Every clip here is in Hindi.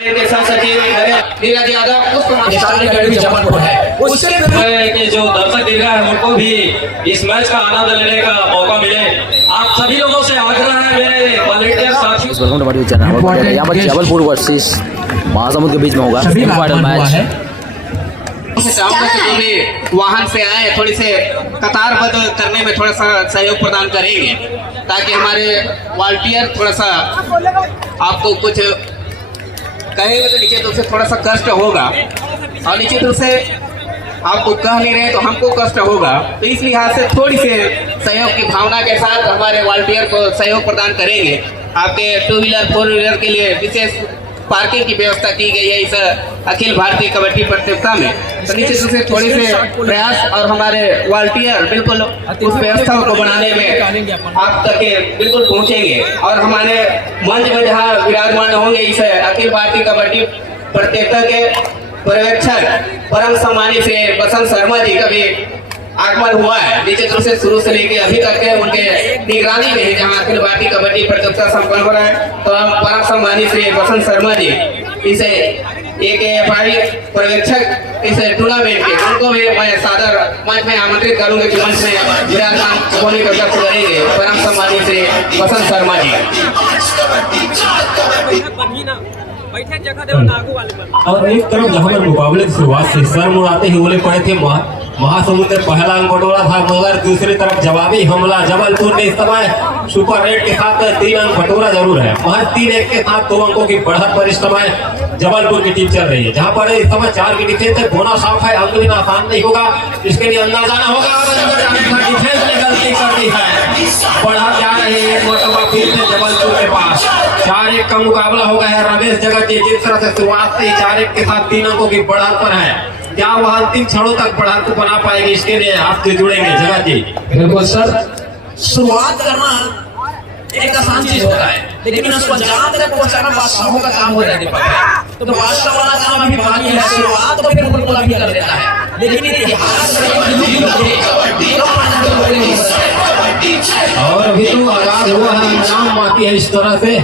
के साथ सचिव नीरज यादव जबलपुर है उससे कि जो दर्शक दीर्घा है उनको भी इस मैच का आनंद लेने का मौका मिले। आप सभी लोगों से आग्रह है मेरे वॉलंटियर साथियों। यहाँ पर जबलपुर वर्सेस महासमुंद के बीच में होगा फाइनल मैच। चाहूंगा कि जो भी वाहन से आए थोड़ी से कतारबद्ध करने में थोड़ा सा सहयोग प्रदान करेंगे ताकि हमारे वॉलंटियर थोड़ा सा आपको कुछ कहेंगे तो निश्चित रूप से थोड़ा सा कष्ट होगा और निश्चित रूप से आपको कह नहीं रहे तो हमको कष्ट होगा, तो इस लिहाज से थोड़ी से सहयोग की भावना के साथ हमारे वॉलंटियर को सहयोग प्रदान करेंगे। आपके 2 व्हीलर 4 व्हीलर के लिए विशेष पार्किंग की व्यवस्था की गई है इस अखिल भारतीय कबड्डी प्रतियोगिता में, तो निश्चित रूप से थोड़ी से प्रयास और हमारे वॉलंटियर बिल्कुल उस व्यवस्था को बनाने में आप तक बिल्कुल पहुंचेंगे और हमारे मंच में जहां विराजमान होंगे इस अखिल भारतीय कबड्डी प्रतियोगिता के पर्यवेक्षक परम सम्मानित श्री बसंत शर्मा जी का भी आगमन हुआ है। निश्चित रूप से शुरू से लेकर अभी तक के उनके निगरानी में है जहाँ अखिल भारतीय कबड्डी प्रतियोगिता संपन्न हो रहा है, तो हम परम सम्मानित श्री बसंत शर्मा जी इसे एक पर्यवेक्षक इस टूर्नामेंट के उनको भी मैं सादर मंच में आमंत्रित करूंगा कि मंच में विराजमान होने का व्यक्त करेंगे परम सम्मानित श्री बसंत शर्मा जी। और एक तरफ जहाँ पर मुकाबले की शुरुआत से सर मुड़ाते ही बोले पड़े थे महासमुंद ने पहला अंक बटोरा था, मगर दूसरी तरफ जवाबी हमला जबलपुर ने इस समय सुपर 8 के साथ 3 अंक बटोरा जरूर है। महज 3-1 के साथ 2 अंकों की बढ़त पर इस समय जबलपुर की टीम चल रही है, जहां पर इस समय 4 की डिफेंस है। होना साफ है, अंक लेना आसान नहीं होगा, इसके लिए अंदर जाना होगा। डिफेंस ने गलती कर दी है, बढ़त जा रही है फिर से जबलपुर के पास। 4-1 का मुकाबला हो गया है। रमेश जगत जी जिस तरह से शुरुआत से 4-1 के साथ 3 अंकों की बढ़त पर है, क्या वह अंतिम क्षणों तक बढ़त को बना पाएंगे, इसके लिए आपसे जुड़ेंगे जगत जी। बिल्कुल सर, शुरुआत करना एक आसान चीज होता है, लेकिन उसको जहां तक पहुंचाना बादशाहों का काम हो जाता है। तो बादशाह वाला काम अभी बाकी है, शुरुआत तो फिर बिल्कुल अभी कर देता है, लेकिन इतिहास और अभी तो आगाज हुआ है, नाम बाकी है। इस तरह से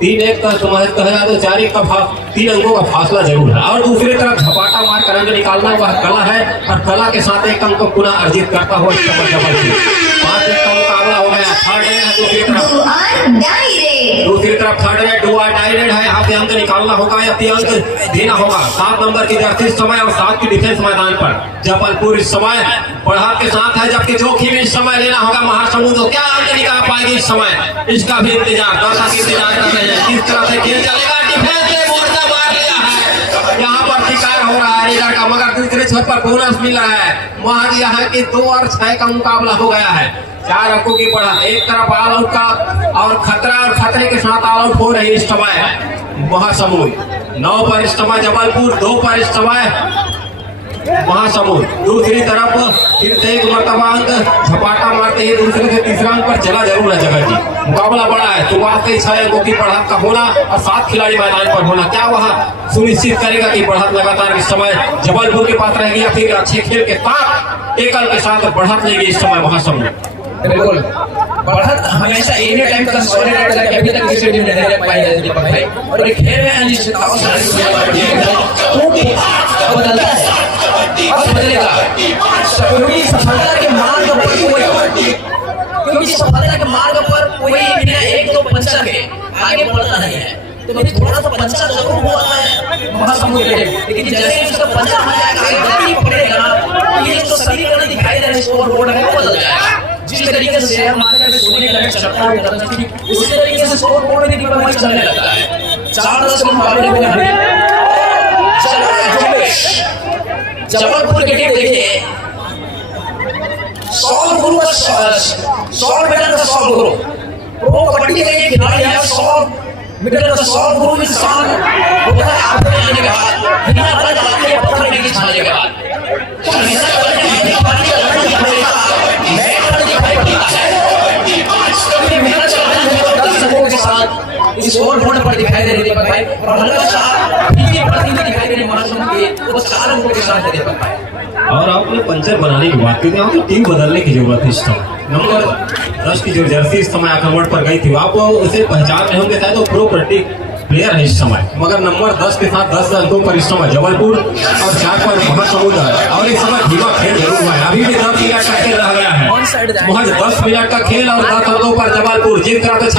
3-1 का तुम्हारे कहा जाए तो 4-1 का 3 अंकों का फासला जरूर है। और दूसरी तरफ झपाटा मार कर अंक निकालना वह कला है, और कला के साथ 1 अंक को पुनः अर्जित करता हुआ 5-1 का मुकाबला हो गया। थर्ड है दूसरी तरफ थर्ड है डू और डाई रेड है। यहाँ पे अंक निकालना होगा या 3 अंक देना होगा। 7 नंबर की जर्सी इस समय और 7 की डिफेंस मैदान पर जबलपुर इस समय बढ़त के साथ है, जबकि जोखिम इस समय लेना होगा महासमुंद को। क्या अंक निकाल पाएगी इस समय, इसका भी इंतजार दर्शक इंतजार कर रहे हैं किस तरह से खेल चलेगा। डिफेंस ने मोर्चा मार लिया है, यहाँ पर शिकार हो रहा है लीडर का, मगर दूसरे छोर पर बोनस मिल रहा है। वहां यहाँ की 2 और 6 का मुकाबला हो गया है। 4 अंकों की बढ़त, एक तरफ ऑल आउट का और खतरा और खतरे के साथ ऑल आउट हो रही इस समय महासमुंद। 9 पर इस समय जबलपुर, 2 पर इस समय महासमुंद। दूसरी तरफ फिर से एक मरतबा अंक झपाटा मारते ही दूसरे से तीसरा अंक पर चला जरूर है जगत जी। मुकाबला बड़ा है, शुरुआत से 6 अंकों की बढ़त का होना और 7 खिलाड़ी मैदान पर होना, क्या वह सुनिश्चित करेगा कि बढ़त लगातार इस समय जबलपुर के पास रहेगी या फिर अच्छे खेल के साथ 1 अंक के साथ बढ़त लेगी इस समय महासमुंद। बिल्कुल, बढ़त हमेशा एनी टाइम कंसोलिडेट करके अभी तक किसी टीम ने नहीं पाई है दीपक भाई। और ये खेल में अनिश्चित बदलता है और बदलेगा, क्योंकि सफलता के मार्ग पर कोई बिना 1-2 पंचा के आगे बढ़ता नहीं है। तो मैं थोड़ा सा पंचा जरूर हुआ है महासमुंद के, लेकिन जैसे उसका पंचा हो जाएगा आगे गति पड़ेगा ना, ये जो सभी को दिखाई दे रहा है स्कोर बोर्ड में वो बदल जाएगा। जिस तरीके से शेयर मार्केट में सोने का रेट चलता है उसी तरीके से स्कोर बोर्ड में दीपक भाई चलने लगता है। 4-10 के मुकाबले में जबलपुर की टीम देखिए, 100 गुरु का 100 मीटर का 100 गुरु प्रो कबड्डी का एक खिलाड़ी है। 100 मीटर का 100 गुरु इंसान होता है आपके आने के बाद, बिना बल आपके पकड़ में खींचने के बाद तो मेहनत करने की पानी का लड़ाई पड़ेगा। मैं दिखाई पड़ता है कभी मेहनत चलाने में 10 अंकों के साथ इस स्कोर बोर्ड पर दिखाई दे रही है भाई, और हल्का सा फीके प्रति दिखाई दे रही है महासमुंद की, वो 4 अंकों के साथ दे भाई। और आपने पंचर बनाने की बात की थी, आपको टीम बदलने की जरूरत है इस समय। नंबर 10 की जो जर्सी इस समय आक्रमण पर गई थी, आप उसे पहचान रहे होंगे, शायद वो प्रो प्लेयर है इस समय, मगर नंबर 10 के साथ 10 अंकों पर इस समय जबलपुर और 4 पर महासमुंद है। और इस समय धीमा खेल जरूर हुआ है, अभी भी 10 मिनट का खेल रह गया है, महज 10 मिनट का खेल और 10 अंकों पर जबलपुर जिस तरह से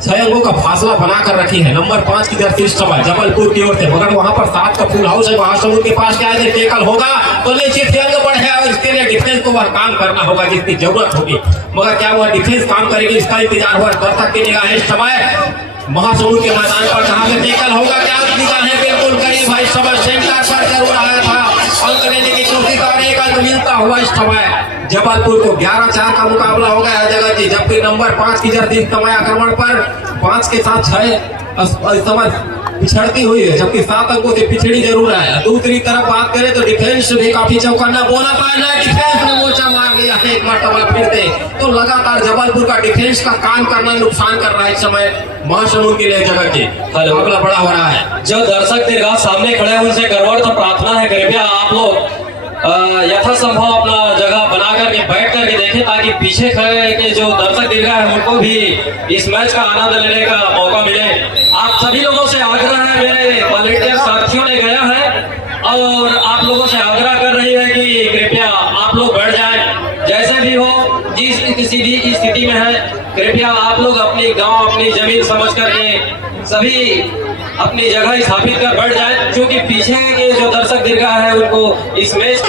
6 अंकों का फासला बनाकर रखी है नंबर 5 की जर्सी इस समय जबलपुर की ओर से, मगर वहां पर 7 का फुल हाउस है। महासमुंद के पास क्या है, टेकल होगा तो निश्चित अंक बढ़े और इसके लिए डिफेंस को वह काम करना होगा जिसकी जरूरत होगी, मगर क्या वह डिफेंस काम करेगी इसका इंतजार हुआ दर्शक की निगाह इस समय महासमुंद के मैदान पर कहां से टेकल होगा, क्या निगाहें बिल्कुल करीब भाई समय सेंटर पर जरूर आया था, अंक लेने की कोशिश और एक अंक मिलता हुआ इस समय जबलपुर को 11-4 का मुकाबला हो गया है जगत जी, जबकि नंबर 5 की जर्सी इस समय आक्रमण पर 5 के साथ 6 इस समय पिछड़ती हुई है, जबकि 7 अंकों से पिछड़ी जरूर है। दूसरी तरफ बात करें तो डिफेंस भी काफी चौकन्ना बोला पाया, डिफेंस ने मोर्चा मार लिया है एक मरतबा फिर से, तो लगातार जबलपुर का डिफेंस का काम करना नुकसान कर रहा है इस समय महासमुंद के लिए जगत जी, मुकाबला बड़ा हो रहा है। जो दर्शक दीर्घा सामने खड़े हैं उनसे गड़बड़ तो प्रार्थना है, कृपया आप लोग यथासंभव अपना जगह बना करके बैठ करके देखें ताकि पीछे खड़े के जो दर्शक दीर्घा है उनको भी इस मैच का आनंद लेने का मौका मिले। आप सभी लोगों से आग्रह है, मेरे वॉलंटियर साथियों ने गया है और आप लोगों से आग्रह कर रही है कि कृपया आप लोग बैठ जाएं, जैसे भी हो जिस किसी भी स्थिति में है कृपया आप लोग अपनी गांव अपनी जमीन समझ करके सभी अपनी जगह स्थापित कर बैठ जाए, क्योंकि पीछे के जो दर्शक दीर्घा है उनको इस मैच 9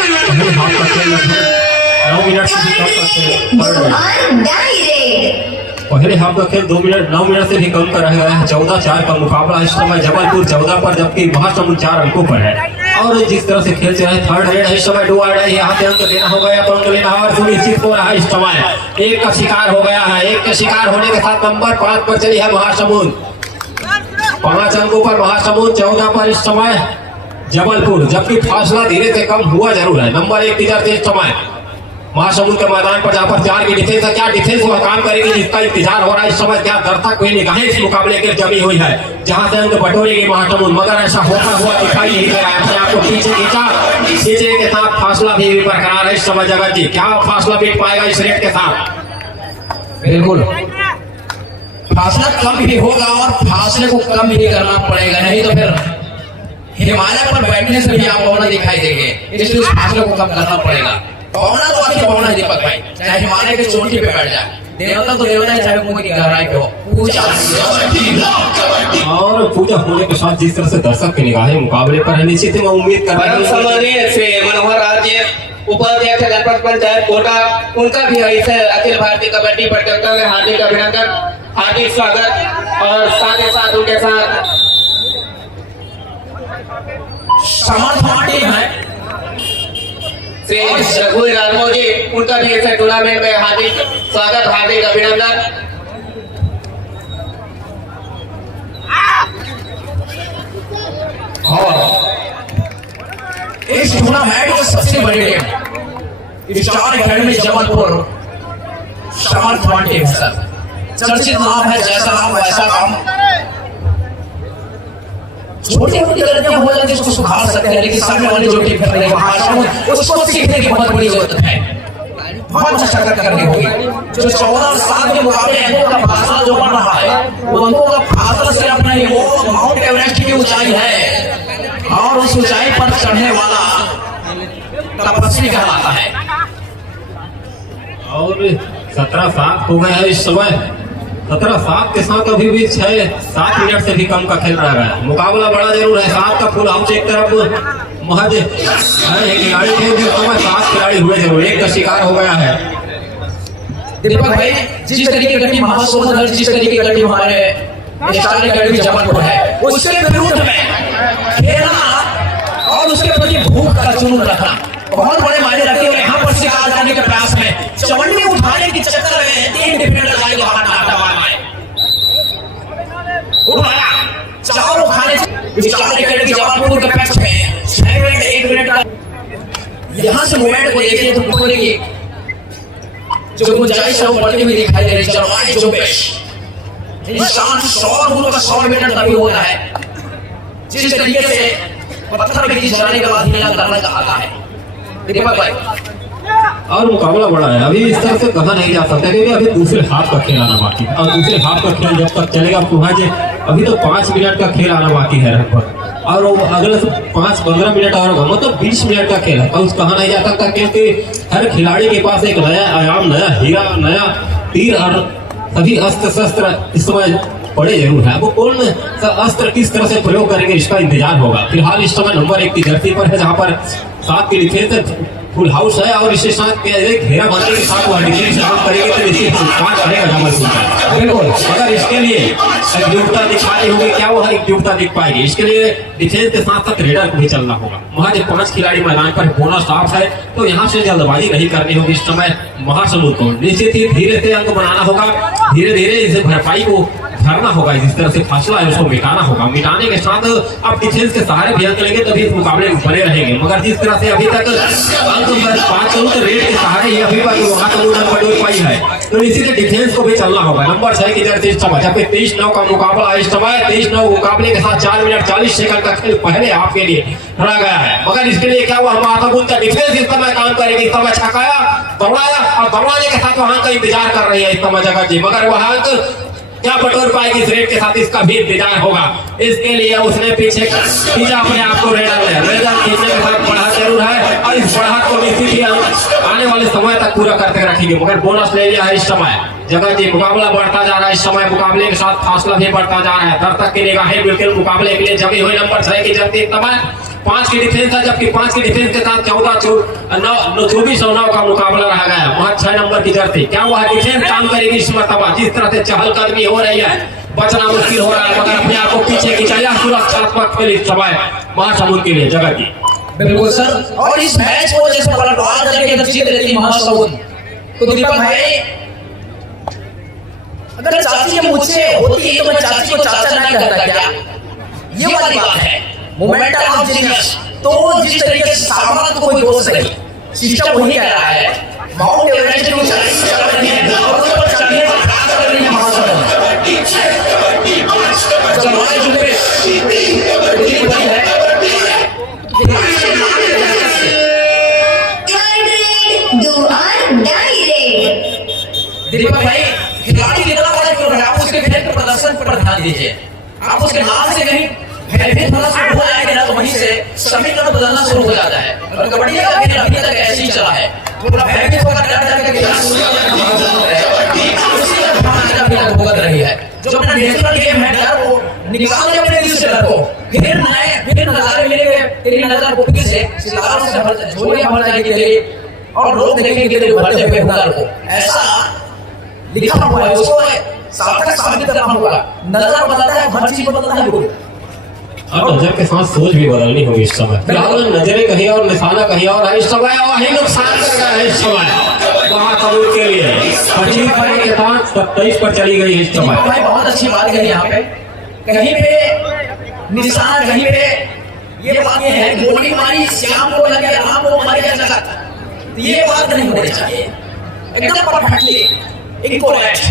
मिनट से भी कम का खेल पहले हाफ का खेल 9 मिनट से भी कम का रह गया है। 14-4 का मुकाबला इस समय जबलपुर 14 पर जबकि महासमुंद 4 अंकों पर है। और जिस तरह से खेल चल रहा है थर्ड रेड है इस समय, डुआ है, यहाँ से अंक लेना होगा या तो अंक लेना होगा सुनिश्चित हो रहा है इस समय, एक का शिकार हो गया है। एक के शिकार होने के साथ नंबर 5 पर चली है महासमुंद, 5 अंकों पर महासमुंद, 14 पर इस समय जबलपुर, जबकि फासला धीरे से कम हुआ जरूर है। नंबर 1 की जर्सी इस समय महासमुंद के मैदान पर जहाँ पर 4 की डिफेंस है, क्या डिफेंस वह काम करेगी जिसका इंतजार हो रहा है इस समय, क्या दर्शक हुई निगाहें इस मुकाबले के जमी हुई है जहाँ से अंक बटोरेगी महासमुंद, मगर ऐसा होता हुआ दिखाई नहीं दे रहा है। अपने आपको पीछे खींचा, पीछे के साथ फासला भी बरकरार है इस समय जगत जी, क्या फासला बीत पाएगा इस रेट के साथ? बिल्कुल फासला कम ही होगा और फासले को कम ही करना पड़ेगा, नहीं तो फिर हिमालय पर बैठने से भी आप पौना दिखाई देंगे, इसलिए उस फासले को कम करना पड़ेगा। पौना तो आखिर पौना है दीपक भाई, चाहे हिमालय की चोटी पे बैठ जाए, देवता तो देवता है चाहे कुएं की गहराई पे हो, पूजा और पूजा होने के साथ जिस तरह से दर्शक की निगाहें मुकाबले पर है, निश्चित मैं उम्मीद कर रहा सम्मानीय श्री मनोहर राज्य उपाध्यक्ष जनपद पंचायत कोटा, उनका भी इसे अखिल भारतीय कबड्डी प्रतियोगिता में हार्दिक अभिनंदन, हार्दिक स्वागत। और साथ ही साथ उनके साथ समर्थन टीम है श्री रघुवीर राजमो जी, उनका भी इस टूर्नामेंट में हार्दिक स्वागत, हार्दिक अभिनंदन। और इस टूर्नामेंट के सबसे बड़ी टीम स्टार एकेडमी जबलपुर समर्थन टीम सर, चर्चित नाम है, जैसा नाम वैसा काम। छोटी मोटी गलतियां हो जाती है उसको सुधार सकते हैं, लेकिन सामने वाली जो टीम कर रही है उसको सीखने की बहुत बड़ी जरूरत है, बहुत मशक्कत करनी होगी। जो 14 साल के मुकाबले अंकों का फासला जो बन रहा है वो अंकों का फासला से अपना ही वो माउंट एवरेस्ट की ऊंचाई है और उस ऊंचाई पर चढ़ने वाला तपस्वी कहलाता है। और 17-7 हो गया है इस समय, 17-7 के साथ अभी भी 6-7 मिनट से भी कम का खेल रहा है। मुकाबला बड़ा जरूर है, 7 का फुल हाउस एक तरफ महज खिलाड़ी थे जिस समय 7 खिलाड़ी हुए जरूर, एक का शिकार हो गया है। दीपक भाई जिस तरीके की टीम महासमुंद, जिस तरीके की टीम हमारे स्टार एकेडमी जबलपुर है, उसके विरुद्ध में खेलना और उसके प्रति भूख का जुनून रखना बहुत बड़े मायने रखते हैं। यहाँ पर शिकार करने के प्रयास में चवन्नी उठाने के चक्कर में 3 डिफेंडर लाइन के बाहर नाटा मारना है, उठाया 4 उठाने से स्टार एकेडमी जबलपुर के पक्ष में 6 मिनट 1 मिनट का यहाँ से मूवमेंट को देखिए तो पूरे की जो गुंजाइश है वो बढ़ती हुई दिखाई दे रही है। जलवायु जुम्बिश इंसान 100 गुणों का 100 मीटर तभी होता है जिस तरीके से पत्थर में घिस जाने के बाद हिला करने का आता है। दीपक भाई और मुकाबला बड़ा है, अभी इस तरह से कहा नहीं जा सकता क्योंकि अभी दूसरे हाफ का खेल आना बाकी है और दूसरे हाफ का खेल जब तक चलेगा तो अभी तो 5 मिनट का खेल आना बाकी है लगभग, और वो अगले 5-15 मिनट और होगा, मतलब 20 मिनट का खेल है। और कहा नहीं जा सकता क्योंकि हर खिलाड़ी के पास एक नया आयाम, नया हीरा, नया तीर और सभी अस्त्र शस्त्र इस समय पड़े जरूर है। वो कौन सा अस्त्र किस तरह से प्रयोग करेंगे इसका इंतजार होगा। फिलहाल इस समय नंबर 1 की धरती पर है, जहाँ पर 7 की डिफेंस फुल हाउस है और इसके साथ घेरा बनने के साथ वह डिफेंस काम करेगी तो निश्चित नुकसान करेगा जबलपुर का। बिल्कुल, मगर इसके लिए एकजुटता दिखानी होगी। क्या वह एकजुटता दिख पाएगी? इसके लिए डिफेंस के साथ साथ रेडर को भी चलना होगा। वहाँ जो 5 खिलाड़ी मैदान पर बोनस ऑफ है, तो यहाँ से जल्दबाजी नहीं करनी होगी। इस समय महासमुंद को निश्चित ही धीरे से अंक बनाना होगा, धीरे धीरे इसे भरपाई को भरना होगा। जिस तरह से फासला है उसको मिटाना होगा। मिटाने के साथ आप डिफेंस के सहारे भी अंक लेंगे तभी इस मुकाबले में बने रहेंगे। मगर जिस तरह से अभी तक अंक 5 करोड़ रेट के सहारे ही अभी तक वहाँ करोड़ पाई है, तो इसी से डिफेंस को भी चलना होगा। नंबर 6 की जर्सी इस समय, जबकि 23-9 का मुकाबला है। इस समय 23-9 मुकाबले के साथ 4 मिनट 40 सेकंड का खेल पहले आपके लिए रह गया है। मगर इसके लिए क्या हुआ, महासमुंद का डिफेंस इस समय काम करेगी। इस समय छकाया, दौड़ाया और दौड़ाने के साथ वहां का इंतजार कर रही है इस समय जगह जी। मगर वहां क्या बटोर पाएगी इस रेट के साथ, इसका भी इंतजार होगा। इसके लिए उसने पीछे अपने आप को रेडर खींचने के साथ बढ़ा जरूर है और इस बढ़ात को निश्चित ही आने वाले समय तक पूरा करके रखेंगे। मगर बोनस ले लिया है इस समय जगह जी। मुकाबला बढ़ता जा रहा है इस समय, मुकाबले के साथ फासला भी बढ़ता जा रहा है। दर्शक की निगाहें बिल्कुल मुकाबले के लिए जमी हुई। नंबर 6 की जगती इस समय 5 की डिफेंस है, जबकि 5 की डिफेंस के साथ 24-9 का मुकाबला रह गया। वहाँ 6 नंबर की जर्सी, क्या वह डिफेंस काम करेगी इस मरतबा? जिस तरह से चहलकदमी हो रही है, बचना मुश्किल हो रहा है, मगर अपने आप को पीछे खिंचाया। सुरक्षात्मक खेल इस समय महासमुंद के लिए जगह की। बिल्कुल सर, और इस मैच को जैसे पलटवार करके जीत लेती महासमुंद, तो दीपक भाई अगर चाची के मुझसे होती तो मैं चाची को चाचा नहीं कहता क्या? ये वाली बात है मोमेंटम ऑफ जीनियस। तो जिस तरीके से सामान को कोई दोष नहीं, सिस्टम वही कह रहा है। माउंट एवरेस्ट की ऊंचाई चल रही है और उस पर चढ़ने का प्रयास कर रही है महासमुंद। जलवायु जुम्मे इतनी बड़ी है, दीपक भाई खिलाड़ी कितना बड़ा क्यों है, आप उसके खेल प्रदर्शन पर ध्यान दीजिए। आप उसके नाम से कहीं भयभीत होना शुरू हो जाएंगे ना, तो वहीं से समीकरण बदलना शुरू हो जाता है। और कबड्डी का खेल अभी तक ऐसे ही चला है, थोड़ा भयभीत होकर डर के भुगत रही है। जो अपना नेशनल गेम है डर को निकाल अपने दिल से, डर को फिर नजारे मिलेंगे तेरी नजर को फिर से सितारों से झोलियां भर जाएगी तेरी, और लोग देखेंगे तेरे भरते हुए हुनर को। ऐसा लिखा हुआ है, उसको सार्थक साबित करना होगा। नजर बदलता है, हर चीज बदलता है। और नजर के साथ सोच भी बदलनी होगी इस समय। फिलहाल नजरें कहीं और, निशाना कहीं और है इस समय, वही नुकसान कर रहा है इस समय महासमुंद के लिए। 25 के साथ 27 पर चली गई है इस समय। भाई बहुत अच्छी बात कही यहाँ पे, कहीं पे निशान, कहीं पे ये बात है गोली मारी श्याम को लगे राम को मारे जा सकता, ये बात नहीं होनी चाहिए। एकदम परफेक्टली इनकरेक्ट,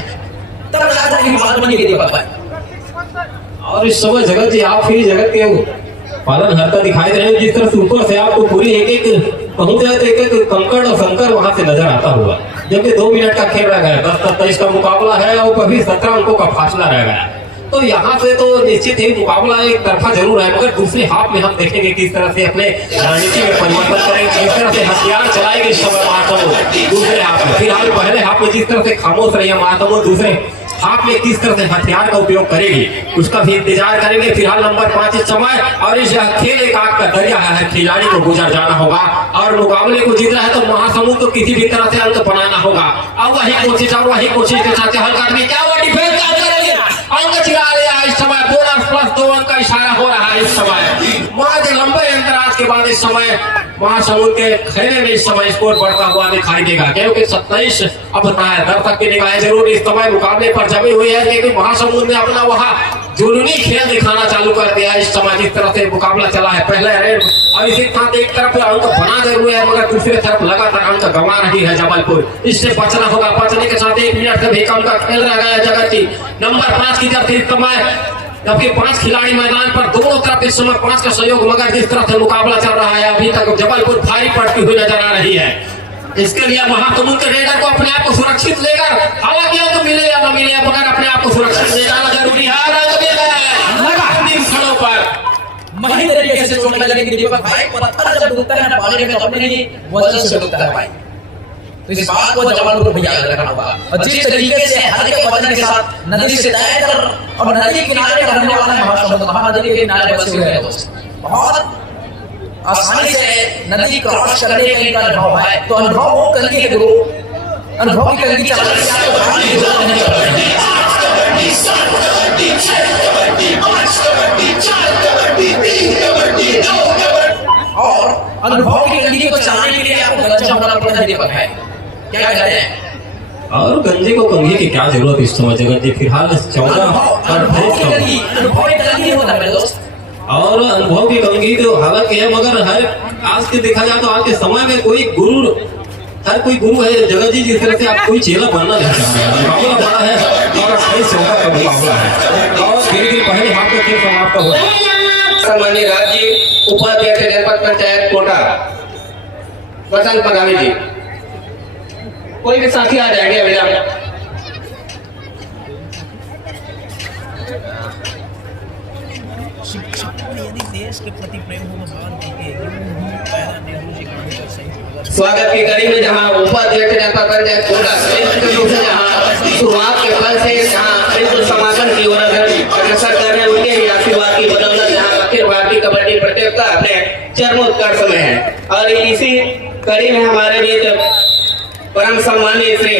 तब जाकर की बात बनी दीपक भाई। और इस समय जगत जी आप ही जगत के पालन हरता दिखाई दे रहे हैं। जिस तरह से ऊपर से आपको पूरी एक पहुंच जाए तो एक कंकड़ और शंकर वहां से नजर आता हुआ, जबकि 2 मिनट का खेल रह गया। 10-27 का मुकाबला है और कभी 17 अंकों का फासला रह गया। तो यहाँ से तो निश्चित ही मुकाबला एक तरफा जरूर है, मगर दूसरे हाथ में हम देखेंगे किस तरह से अपने रणनीति में परिवर्तन करेंगे, किस तरह से हथियार चलाएंगे इस समय महासमुंद दूसरे हाथ में। फिलहाल पहले हाथ में जिस तरह से खामोश रही है महासमुंद, दूसरे हाथ में किस तरह से हथियार का उपयोग करेगी उसका भी इंतजार करेंगे। फिलहाल नंबर 5 इस समय, और इस खेल एक आग का दरिया है, खिलाड़ी को गुजर जाना होगा और मुकाबले को जीतना है तो महासमुंद को किसी भी तरह से अंक बनाना होगा। अब वही कोशिश के साथ हल्का आदमी क्या हुआ, डिफेंस काम करेंगे, अंक चिरा लिया है इस समय। बोनस प्लस 2 अंक का इशारा हो रहा है इस समय। बहुत लंबे अंतराल के बाद इस समय महासमुंद के खेले में इस समय स्कोर बढ़ता हुआ दिखाई देगा, क्योंकि 27 अब है। दर्शक की निगाहें जरूर इस समय मुकाबले पर जमी हुई है, लेकिन महासमुंद ने अपना वहां जुनूनी खेल दिखाना चालू कर दिया है इस समय। जिस तरह से मुकाबला चला है पहले रेड, और इसी साथ एक तरफ अंक बना जरूर है, मगर दूसरी तरफ लगातार अंक गंवा रही है जबलपुर। इससे बचना होगा, बचने के साथ 1 मिनट से भी कम का खेल रह गया जगत की। नंबर 5 की जर्सी इस समय, जबकि 5 खिलाड़ी मैदान पर, दोनों तरफ इस समय 5 का सहयोग, मगर जिस तरह से मुकाबला चल रहा है अभी तक जबलपुर भारी पड़ती हुई नजर आ रही है। इसके लिए महासमुंद के रेडर को अपने आप को सुरक्षित लेकर हवा किया तो मिले या न मिले, मगर अपने आप को सुरक्षित ले जाना जरूरी है। अंतिम क्षणों पर मही तरीके से चोट लगने की दीपक भाई पत्थर जब डूबता है ना पानी में तो अपने ही वजन से डूबता है भाई। तो इस बात को जबलपुर भैया याद रखना होगा। और जिस तरीके से हल्के वजन के साथ नदी से तय कर और नदी किनारे पर रहने वाला महासमुंद, महानदी के किनारे बसे हुए हैं दोस्त, बहुत आसानी से नदी क्रॉस करने का इनका अनुभव है। तो अनुभव वो कलगी के गुरु, अनुभव की कलगी चलाने से आपको बाहर की जरूरत नहीं पड़ेगी। और अनुभव की कलगी को चलाने के लिए आपको गंजा होना पड़ता है दीपक है, क्या कहते हैं? और गंजे को कंघी की क्या जरूरत इस समय जगत जी, फिलहाल 14 अनुभव की कलगी होता है दोस्त। और अनुभव की कंघी तो हालांकि है, मगर हर आज के देखा जाए तो आज के समय में कोई गुरु, हर कोई गुरु है जगत जी, जिस तरह से आप कोई चेला बनना नहीं चाहते हैं। मुकाबला बड़ा है और 28 का मुकाबला है और धीरे धीरे पहले हाथ का खेल समाप्त हो रहा है। सम्मानित राज्य उपाध्यक्ष जनपद पंचायत कोटा बसंत पगामी जी, कोई भी साथी आ जाएंगे भैया। स्वागत की कड़ी में जहां उपाध्यक्ष जनपद पंचायत कोटा जहां शुरुआत के पल से जहां बिल्कुल समापन की ओर अग्रसर कर रहे हैं, उनके ही आशीर्वाद की बदौलत जहां अखिल भारतीय कबड्डी प्रतियोगिता अपने चरमोत्कर्ष में है। और इसी कड़ी में हमारे बीच परम सम्मानित श्री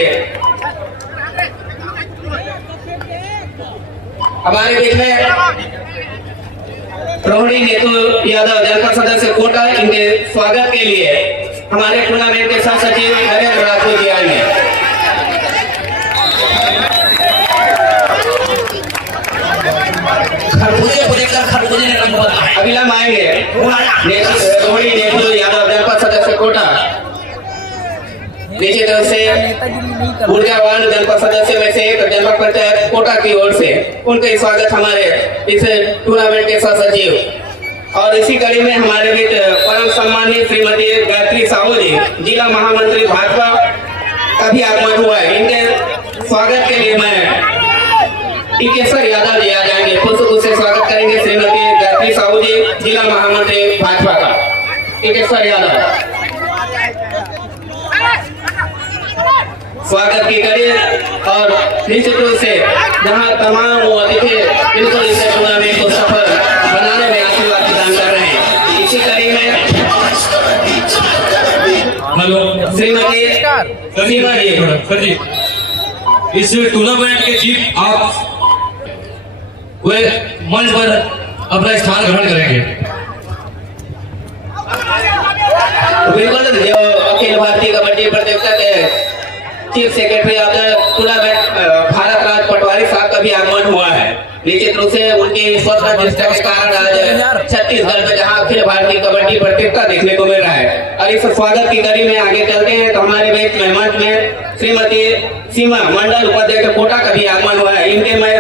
हमारे बीच में रोहिणी नेतू यादव जनपद सदस्य कोटा, इनके स्वागत के लिए हमारे टूर्नामेंट के सह सचिव नरेंद्र राठौर जी आएंगे। खरबूजे को देखकर खरबूजे ने रंग बदला है। अविलंब आएंगे रोहिणी नेतू यादव जनपद सदस्य कोटा। नीचे तरफ से ऊर्जावान जनपद सदस्य में से एक जनपद पंचायत कोटा की ओर से उनका स्वागत हमारे इस टूर्नामेंट के सह सचिव। और इसी कड़ी में हमारे बीच परम सम्मानित श्रीमती गायत्री साहू जी, जिला महामंत्री भाजपा का भी आगमन हुआ है। इनके स्वागत के लिए मैं टीकेश्वर यादव जी आ जाएंगे, पुष्प से स्वागत करेंगे श्रीमती गायत्री साहू जी, जिला महामंत्री भाजपा का टीकेश्वर यादव। स्वागत की कड़ी और निश्चित रूप से जहां तमाम अतिथि बिल्कुल इस टूर्नामेंट को सफल बनाने में आशीर्वाद प्रदान कर रहे हैं। इसी कड़ी में हेलो श्रीमती सीमा जी, सर जी, इस टूर्नामेंट के चीफ आप वे मंच पर अपना स्थान ग्रहण करेंगे। बिल्कुल जो अखिल भारतीय कबड्डी प्रतियोगिता के chief secretary of the tournament Bharat Raj Patwari साहब का भी आगमन हुआ है। निश्चित रूप से उनकी स्वतः निष्ठा के कारण आज छत्तीसगढ़ में जहां अखिल भारतीय कबड्डी प्रतियोगिता देखने को मिल रहा है। और इस स्वागत की कड़ी में आगे चलते हैं तो हमारे बीच मेहमान में श्रीमती सीमा मंडल उपाध्यक्ष कोटा का भी आगमन हुआ है। इनके मैं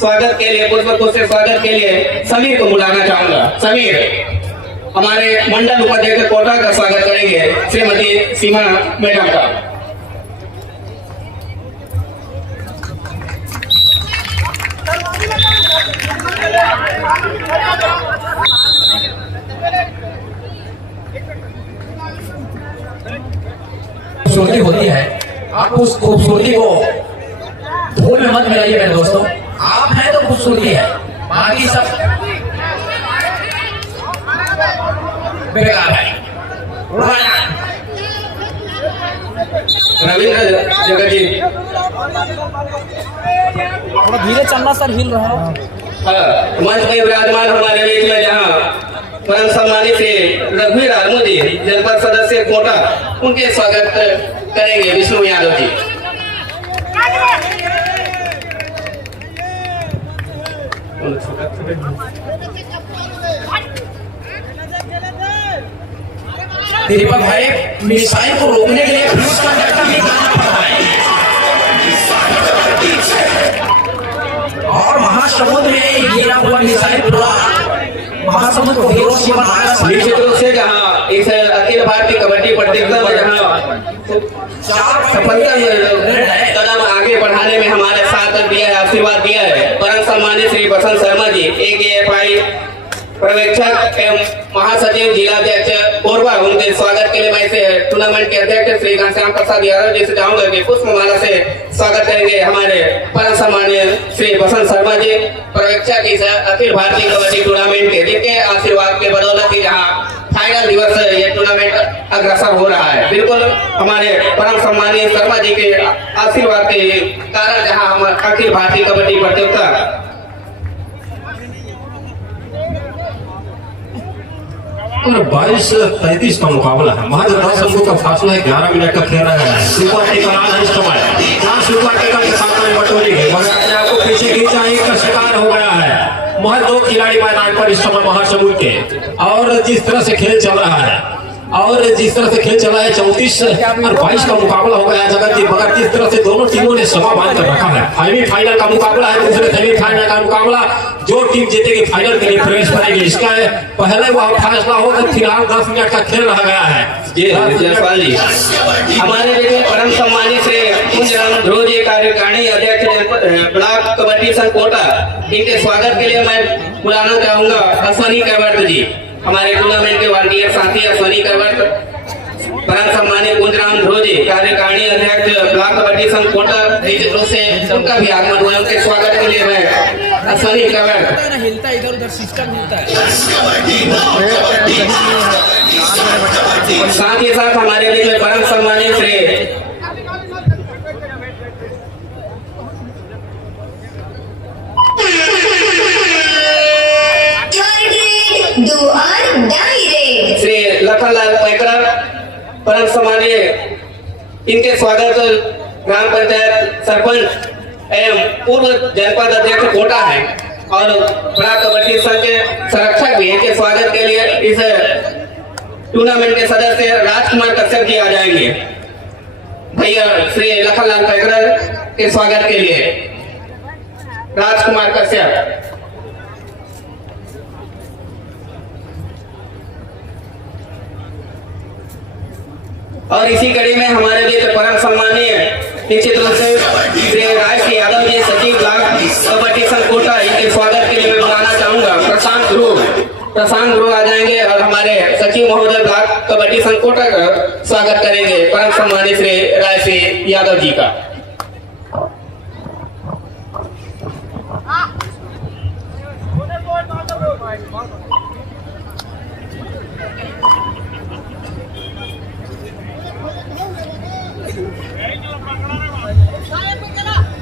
स्वागत के लिए पुष्प से स्वागत के लिए समीर को बुलाना चाहूंगा। समीर हमारे मंडल उपाध्यक्ष कोटा का स्वागत करेंगे श्रीमती सीमा मैडम का। खूबसूरती होती है, आप उस खूबसूरती को धूल में मत मिलाइए मेरे दोस्तों। आप हैं तो खूबसूरती है, बाकी सब बेकार है। रविंद्र जगत जी थोड़ा धीरे चलना सर, हिल रहा है। मंच में विराजमान हमारे बीच में जहां परम सम्मानित श्री रघुवीर आर्मू जी जनपद सदस्य कोटा, उनके स्वागत करेंगे विष्णु यादव जी। दीपक भाई मिसाइल को रोकने के लिए फ्यूज का डंडा निकालना पड़ता है और महासमुद्र में गिरा हुआ मिसाइल पूरा महासमुंद को हिरोशिमा नागासाकी निश्चित रूप से जहाँ इस अखिल भारतीय कबड्डी प्रतियोगिता में जहाँ सफलता कदम आगे बढ़ाने में हमारे साथ दिया है, आशीर्वाद दिया है परम सम्मानित श्री बसंत शर्मा जी AKFI पर्यवेक्षक एवं महासचिव जिलाध्यक्ष कोरबा, उनके स्वागत के लिए मैं इसे टूर्नामेंट के अध्यक्ष श्री घनश्याम प्रसाद यादव जी से चाहूंगा कि पुष्पमाला से स्वागत करेंगे हमारे परम सम्मानीय श्री बसंत शर्मा जी, पर्यवेक्षक इस अखिल भारतीय कबड्डी टूर्नामेंट के, जिनके आशीर्वाद के बदौलत ही जहाँ फाइनल दिवस ये टूर्नामेंट अग्रसर हो रहा है। बिल्कुल हमारे परम सम्मानीय शर्मा जी के आशीर्वाद के कारण जहाँ हम अखिल भारतीय कबड्डी प्रतियोगिता और 22-33 का मुकाबला है। महज 10 अंकों का फासला है। 11 मिनट का खेल रहा है। सुपर टेकर है इस समय, जहाँ सुपर टेकर के साथ में बटोरी है मगर अपने आप को पीछे खींचा, एक का शिकार हो गया है। महज 2 खिलाड़ी मैदान पर इस समय महासमुंद के, और जिस तरह से खेल चल रहा है और जिस तरह से खेल चला है 34 और 22 का मुकाबला हो गया है जगत जी, मगर जिस तरह से दोनों टीमों ने समा बांध कर रखा है। सेमीफाइनल का मुकाबला है, दूसरे सेमीफाइनल का मुकाबला, जो टीम जीतेगी फाइनल के लिए प्रवेश करेगी। इसका पहले वह फैसला होगा। फिलहाल 10 मिनट का खेल रहा गया है। जी जयपाल जी, हमारे लिए परम सम्मानित श्री कुंजराम ध्रुव जी कार्यकारिणी अध्यक्ष ब्लॉक कबड्डी संघ कोटा, इनके स्वागत के लिए मैं बुलाना चाहूंगा अश्वनी करवर्त जी, हमारे टूर्नामेंट के वॉलंटियर साथी अश्वनी करवर्त। परम सम्मानित कुंजराम ध्रुव जी कार्यकारिणी अध्यक्ष ब्लॉक कबड्डी संघ कोटा, निश्चित रूप से उनका भी आगमन हुआ। उनके स्वागत के लिए मैं अश्वनी करवर्त। हिलता इधर उधर सिस्टम हिलता है। साथ ही साथ हमारे लिए परम सम्मानित श्री श्री लखनलाल पैकरा, परम सम्मानीय, इनके स्वागत ग्राम पंचायत सरपंच एवं पूर्व जनपद अध्यक्ष कोटा है और बड़ा कबड्डी संघ के संरक्षक भी, इनके स्वागत के लिए इस टूर्नामेंट के सदस्य राजकुमार कश्यप जी आ जाएंगे। भैया श्री लखनलाल पैकरा के स्वागत के लिए राजकुमार कश्यप। और इसी कड़ी में हमारे लिए परम सम्मानीय निश्चित रूप से श्री राज सिंह यादव जी सचिव ब्लॉक कबड्डी संघ कोटा, इनके स्वागत के लिए मैं बुलाना चाहूंगा प्रशांत ध्रुव आ जाएंगे और हमारे सचिव महोदय ब्लॉक कबड्डी संघ कोटा का स्वागत करेंगे परम सम्मानित श्री राज सिंह यादव जी का।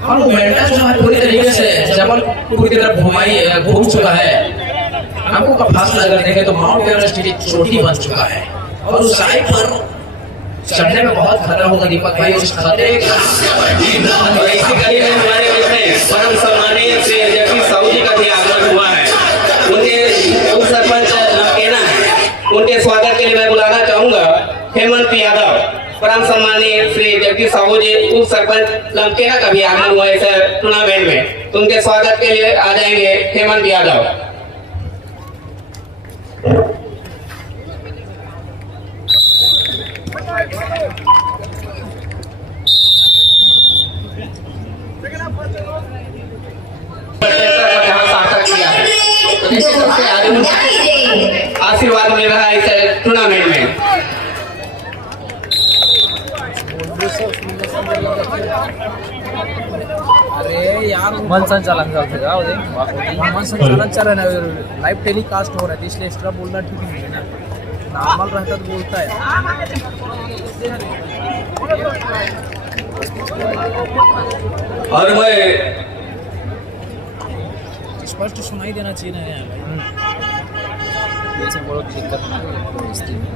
और मोमेंटम जो है पूरी तरीके से जबलपुर की तरफ घूम चुका है। आपको का फासला अगर देखें तो माउंट एवरेस्ट की चोटी बन चुका है और उस साइड पर चढ़ने में बहुत खतरा होगा दीपक भाई। उस खतरे इसी कड़ी में हमारे बीच में परम सम्मानीय श्री जगदीश साहू जी का भी आगमन हुआ है। उनके उप सरपंच लमकेना है, उनके स्वागत के लिए मैं बुलाना चाहूंगा हेमंत यादव। परम सम्मानीय श्री जगदीश साहू जी उप सरपंच लमकेना का भी आगमन हुआ इस टूर्नामेंट में, तो उनके स्वागत के लिए आ जाएंगे हेमंत यादव। आशीर्वाद मिल रहा है इस टूर्नामेंट में। अरे यार मन संचालन चालते का मन संचालन चल रहा है, लाइव टेलीकास्ट हो रहा है, इसलिए एक्स्ट्रा बोलना ठीक नहीं है ना। नॉर्मल रहता तो बोलता है। और मैं स्पष्ट सुनाई देना चाहिए ना यार, ऐसे बोलो कि दिक्कत नहीं।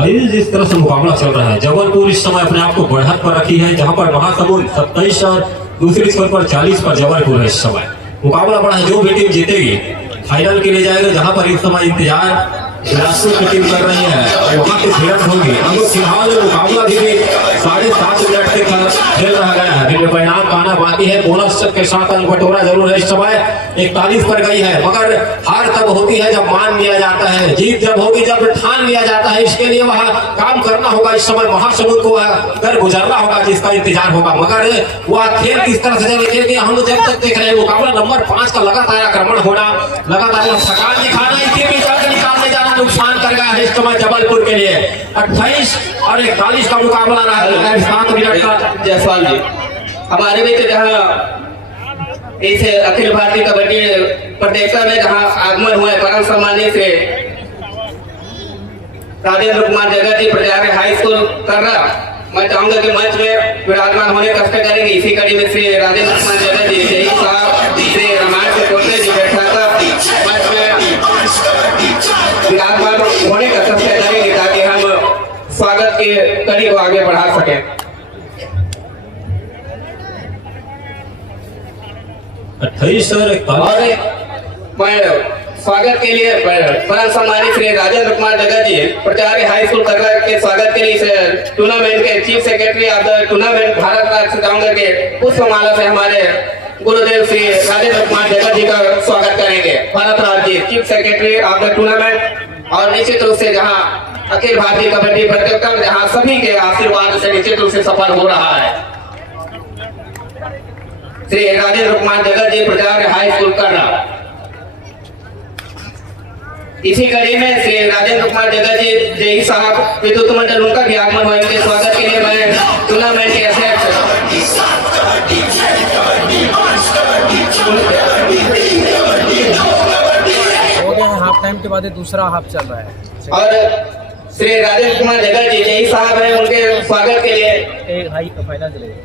आइए, जिस तरह से मुकाबला चल रहा है, जबलपुर इस समय अपने आप को बढ़त पर रखी है, जहां पर महासमुंद 27 और दूसरी स्कोर पर 40 पर जबलपुर है। इस समय मुकाबला बड़ा है, जो भी टीम जीतेगी फाइनल के लिए जाएगा, जहां पर इस समय इंतजार बिलासपुर की टीम कर रही है और वहाँ की भिड़ंत होगी। अब फिलहाल मुकाबला भी 7.5 मिनट के खेल रहा गया है, फिर परिणाम आना बाकी है। बोनस के साथ अंक बटोरा जरूर है। इस समय 41 पर गई है, मगर हार तब होती है जब मान लिया जाता है, जीत जब होगी जब ठान लिया जाता है। इसके लिए वह काम करना होगा। इस समय महासमुंद को कर गुजरना होगा, जिसका इंतजार होगा। मगर वह खेल किस तरह से चलेगी हम जब तक देख रहे हैं। मुकाबला नंबर 5 का लगातार आक्रमण होना, लगातार थकान दिखाना, इसी बीच निकालने जाना नुकसान कर गया है इस समय जबलपुर के लिए। 28 और 41 का मुकाबला रहा है 7 मिनट का। जायसवाल जी, हमारे बीच जहाँ इस अखिल भारतीय कबड्डी प्रतियोगिता में जहाँ आगमन हुआ है परम सम्मानित से राजेंद्र कुमार जगत जी प्राचार्य हाई स्कूल कर रहा, मैं चाहूंगा कि मंच में विराजमान होने कष्ट करेंगे। इसी कड़ी में से राजेंद्र कुमार जगत जी, जय साहब, श्री रामायण से कोटे जी बैठा था मंच में विराजमान होने का कष्ट करेंगे ताकि हम स्वागत के कड़ी को आगे बढ़ा सकें। 28 और 41 मैं स्वागत के लिए परम सम्मानित श्री राजेंद्र कुमार जगत जी प्राचार्य हाई स्कूल करला के स्वागत के लिए इस टूर्नामेंट के chief secretary of the tournament Bharat राज्य से चाहूंगा के पुष्पमाला से हमारे गुरुदेव श्री राजेंद्र कुमार जगत जी का स्वागत करेंगे। भारत राज्य chief secretary of the tournament और निश्चित रूप से जहाँ अखिल भारतीय कबड्डी प्रतियोगिता में जहाँ सभी के आशीर्वाद से निश्चित रूप से सफल हो रहा है। श्री राजेंद्र कुमार जगत जी प्राचार्य हाई स्कूल करला। इसी कड़ी में श्री राजेंद्र कुमार जगत जी जय साहब विद्युत मंडल उनका भी आगमन हुआ। इनके स्वागत के लिए मैं टूर्नामेंट के अध्यक्ष हो गया है, हाफ टाइम के बाद दूसरा हाफ चल रहा है और श्री राजेंद्र कुमार जगत जी जय साहब है, उनके स्वागत के लिए एक हाई फाइनल चलेगा,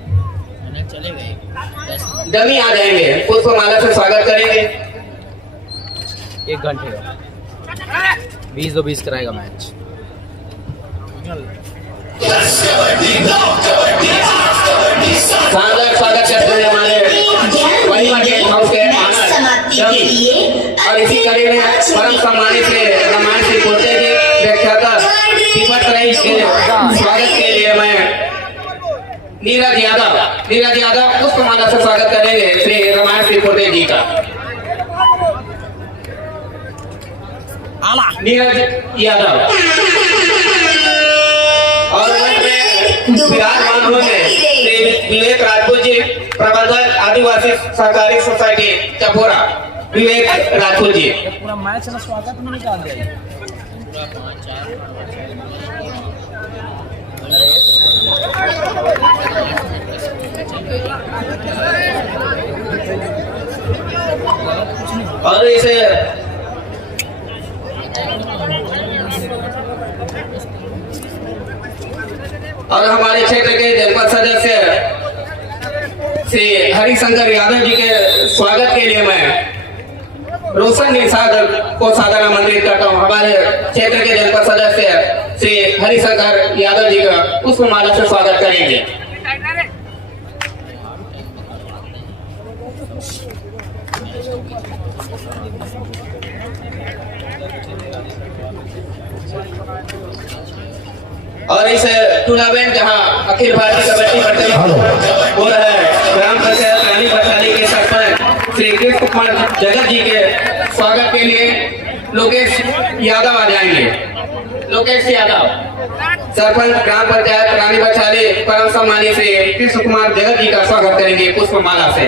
डमी आ जाएंगे, पुष्पमाला से स्वागत करेंगे। 1 घंटे का 20-20 कराएगा मैच। शानदार स्वागत करते हैं हमारे परिवार के हाउस के आनंद और इसी कड़ी में परम सम्मानित से रामायण सिंह कोटे जी व्याख्याता तिब्बत रईस के स्वागत के लिए मैं नीरज यादव पुष्पमाला से स्वागत करेंगे श्री रामायण सिंह कोटे जी का। नीरज यादव और विराजमान होंगे श्री विवेक राजपूत जी प्रबंधक आदिवासी सहकारी सोसाइटी चपोरा। विवेक राजपूत जी पूरा मैच ना स्वागत में निकाल दिया। और इसे और हमारे क्षेत्र के जनपद सदस्य श्री हरिशंकर यादव जी के स्वागत के लिए मैं रोशन निषाद को सादर आमंत्रित करता हूँ। हमारे क्षेत्र के जनपद सदस्य श्री हरिशंकर यादव जी का पुष्पमाला से स्वागत करेंगे। और इस टूर्नामेंट जहां अखिल भारतीय कबड्डी प्रतियोगिता हो रहा है, ग्राम पंचायत रानी बटाली के सरपंच श्री कृष्ण कुमार जगत जी के स्वागत के लिए लोकेश यादव आ जाएंगे। लोकेश यादव सरपंच ग्राम पंचायत रानी बटाली परम सम्मानित श्री कृष्ण कुमार जगत जी का स्वागत करेंगे पुष्पमाला से।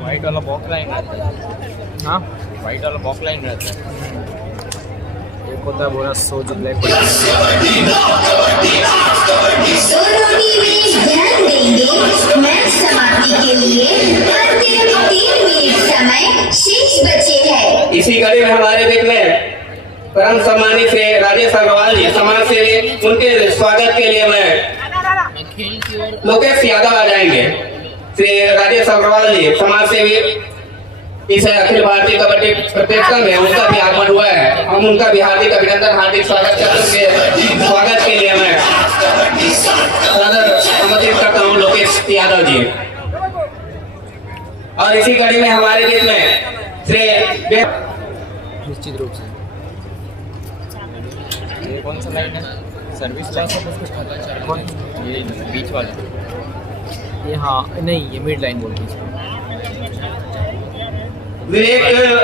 व्हाइट वाला बॉक्स लाइन रहता है। हाँ, व्हाइट वाला बॉक्स लाइन रहता है। एक होता है बोनस सोच ब्लैक। ध्यान देंगे मैच समाप्ति के लिए अंतिम 3 मिनट समय शेष बचे हैं। इसी कड़ी में हमारे बीच में परम सम्मानित से राजेश अग्रवाल जी समाज सेवी, उनके स्वागत के लिए मैं लोकेश यादव आ जाएंगे। श्री राजेश अग्रवाल जी समाज सेवी इस अखिल भारतीय कबड्डी प्रतियोगिता में उनका भी आगमन हुआ है। हम उनका भी हार्दिक अभिनंदन हार्दिक स्वागत करते हैं। स्वागत के लिए मैं सादर आमंत्रित करता हूँ लोकेश यादव जी। और इसी कड़ी में हमारे बीच में श्री निश्चित रूप से। ये कौन सा लाइन है? सर्विस लाइन ये बीच वाला, ये हाँ नहीं, ये मिड लाइन बोलते हैं। विवेक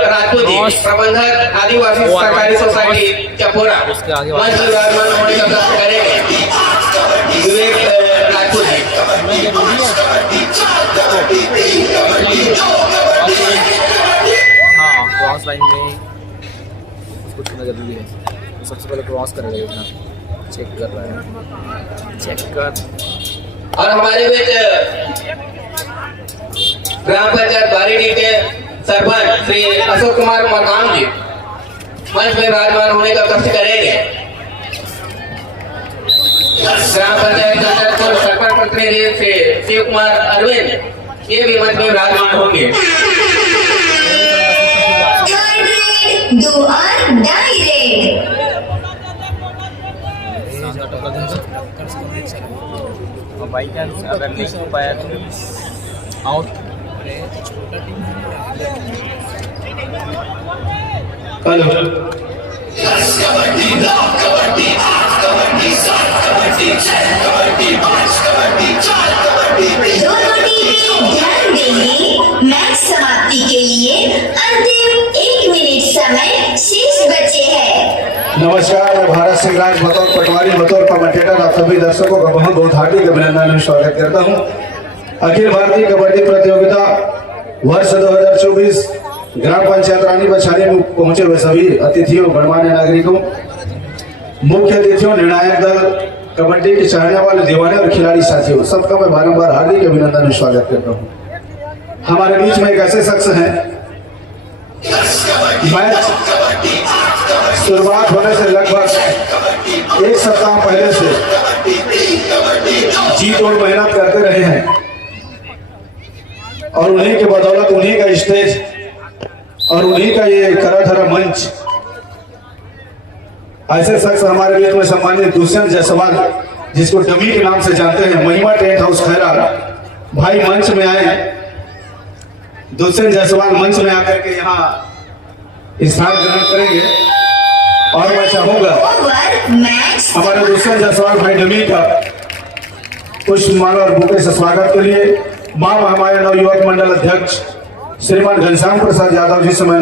राजपूत जी, प्रबंधक आदिवासी सरकारी सोसाइटी चपोरा, उसके आगे मंच में विराजमान होने का कष्ट करेंगे। विवेक राजपूत जी। हाँ, क्रॉस लाइन में उसको छूना जरूरी है। तो सबसे पहले क्रॉस करेगा, इतना चेक कर रहा है, चेक कर। और हमारे बीच ग्राम पंचायत बारीडी के सरपंच श्री अशोक कुमार मकान जी मंच में विराजमान होने का कष्ट करेंगे। ग्राम पंचायत सरपंच प्रतिनिधि श्री शिव कुमार अरविंद ये भी मंच में विराजमान होंगे। Do or die red. और बाई चांस अगर नहीं हो पाया तो आउट। हेलो दोनों टीमें ध्यान देंगी। मैच समाप्ति के लिए अंतिम 1 मिनट समय शेष बचे हैं। नमस्कार, मैं भारत सिंह राज बतौर पटवारी बतौर कमेंटेटर आप सभी दर्शकों का बहुत बहुत हार्दिक अभिनंदन और स्वागत करता हूं। अखिल भारतीय कबड्डी प्रतियोगिता वर्ष 2024 ग्राम पंचायत रानी बछानी में पहुंचे हुए सभी अतिथियों, गणमान्य नागरिकों, मुख्य अतिथियों, निर्णायक दल, कबड्डी के चाहने वाले दीवाने और खिलाड़ी साथियों, सबका मैं बारंबार हार्दिक अभिनंदन और स्वागत करता हूँ। हमारे बीच में एक ऐसे शख्स हैं, मैच शुरुआत होने से लगभग 1 सप्ताह पहले से जी तोड़ मेहनत करते रहे हैं और उन्हीं के बदौलत, उन्हीं का स्टेज और उन्हीं का ये खरा धरा मंच, ऐसे शख्स हमारे बीच में सम्मानित दुष्यंत जायसवाल, जिसको डमी के नाम से जानते हैं, महिमा टेंट हाउस खैरा भाई मंच में आए। दुष्यंत जायसवाल मंच में आकर के यहाँ स्थान ग्रहण करेंगे और मैं चाहूंगा मैच हमारे दुष्यंत जायसवाल भाई डमी का पुष्पमाला और बुके से स्वागत के लिए मां महामाया नवयुवक मंडल अध्यक्ष श्रीमान घनश्याम प्रसाद यादव जी से मैं